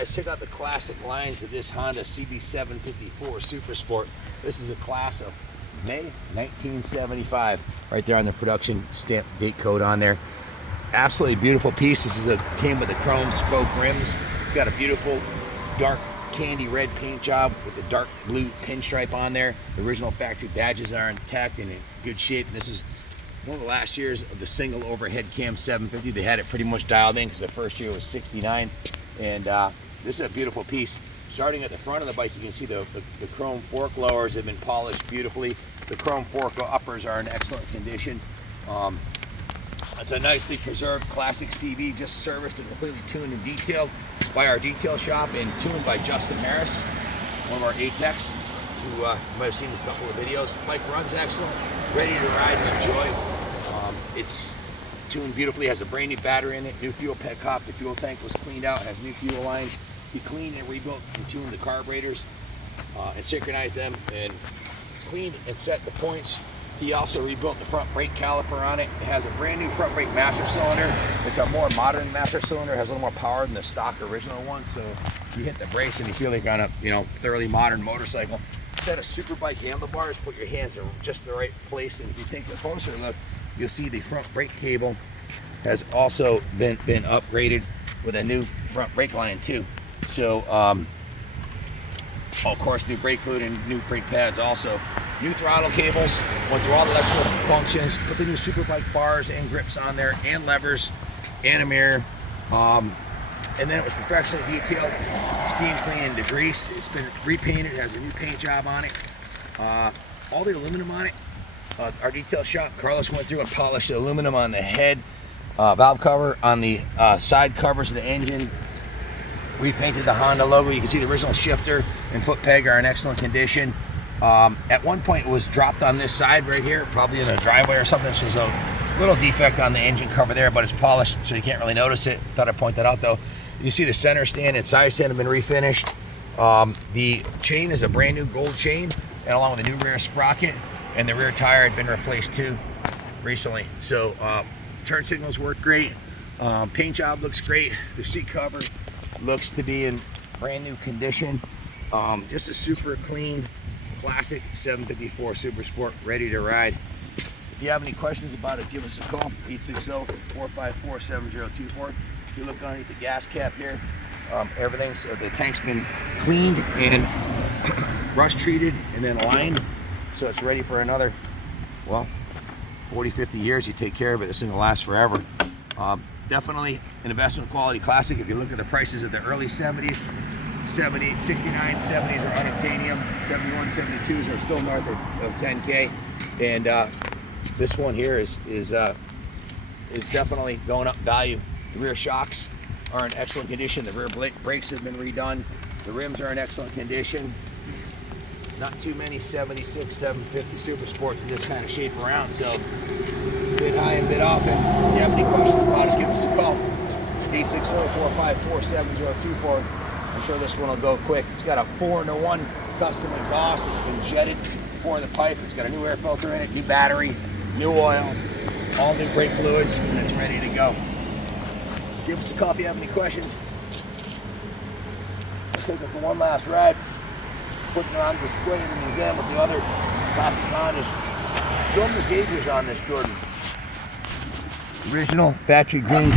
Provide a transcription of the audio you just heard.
guys, check out the classic lines of this Honda CB750F Super Sport. This is a class of May 1975. Right there on the production stamp date code on there. Absolutely beautiful piece. This is came with the chrome spoke rims. It's got a beautiful dark candy red paint job with the dark blue pinstripe on there. The original factory badges are intact and in good shape. And this is one of the last years of the single overhead cam 750. They had it pretty much dialed in because the first year was 69. And this is a beautiful piece. Starting at the front of the bike, you can see the chrome fork lowers have been polished beautifully. The chrome fork uppers are in excellent condition. It's a nicely preserved classic CB, just serviced and completely tuned and detailed by our detail shop and tuned by Justin Harris, one of our A-techs, who you might have seen a couple of videos. The bike runs excellent, ready to ride and enjoy. It's tuned beautifully, has a brand new battery in it, new fuel petcock. The fuel tank was cleaned out, has new fuel lines. He cleaned and rebuilt and tuned the carburetors and synchronized them and cleaned and set the points. He also rebuilt the front brake caliper on it. It has a brand new front brake master cylinder. It's a more modern master cylinder. It has a little more power than the stock original one. So you hit the brakes and you feel like you're on a thoroughly modern motorcycle. Set of Superbike handlebars. Put your hands in just the right place. And if you take a closer look, you'll see the front brake cable has also been upgraded with a new front brake line too. So of course, new brake fluid and new brake pads also. New throttle cables, went through all the electrical functions, put the new Superbike bars and grips on there, and levers, and a mirror. And then it was professionally detailed, steam clean and degreased. It's been repainted, has a new paint job on it. All the aluminum on it, our detail shop, Carlos went through and polished the aluminum on the head, valve cover, on the side covers of the engine. Repainted the Honda logo. You can see the original shifter and foot peg are in excellent condition. At one point it was dropped on this side right here, probably in a driveway or something, so there's a little defect on the engine cover there, but it's polished so you can't really notice it. Thought I'd point that out though. You can see the center stand and side stand have been refinished. The chain is a brand new gold chain, and along with a new rear sprocket, and the rear tire had been replaced too recently. So turn signals work great. Paint job looks great. The seat cover looks to be in brand new condition. Just a super clean classic 754 Super Sport, ready to ride. If you have any questions about it, give us a call, 860-454-7024. If you look underneath the gas cap here, everything's, the tank's been cleaned and rust treated and then lined, so it's ready for another, well, 40-50 years. You take care of it, this thing will last forever. Definitely an investment quality classic. If you look at the prices of the early 70s, 69, 70s are unobtainium, 71, 72s are still north of 10K, and this one here is definitely going up value. The rear shocks are in excellent condition. The rear brakes have been redone. The rims are in excellent condition. Not too many 76, 750 Super Sports in this kind of shape around, so bid high and bid often. If you have any questions about it, give us a call, 860-454-7024. I'm sure this one will go quick. It's got a 4-in-1 custom exhaust. It's been jetted for the pipe. It's got a new air filter in it, new battery, new oil, all new brake fluids, and it's ready to go. Give us a call if you have any questions. I'll take it for one last ride. Putting her on display in the museum with the other classic Hondas. Show them the gauges on this, Jordan. Original factory green.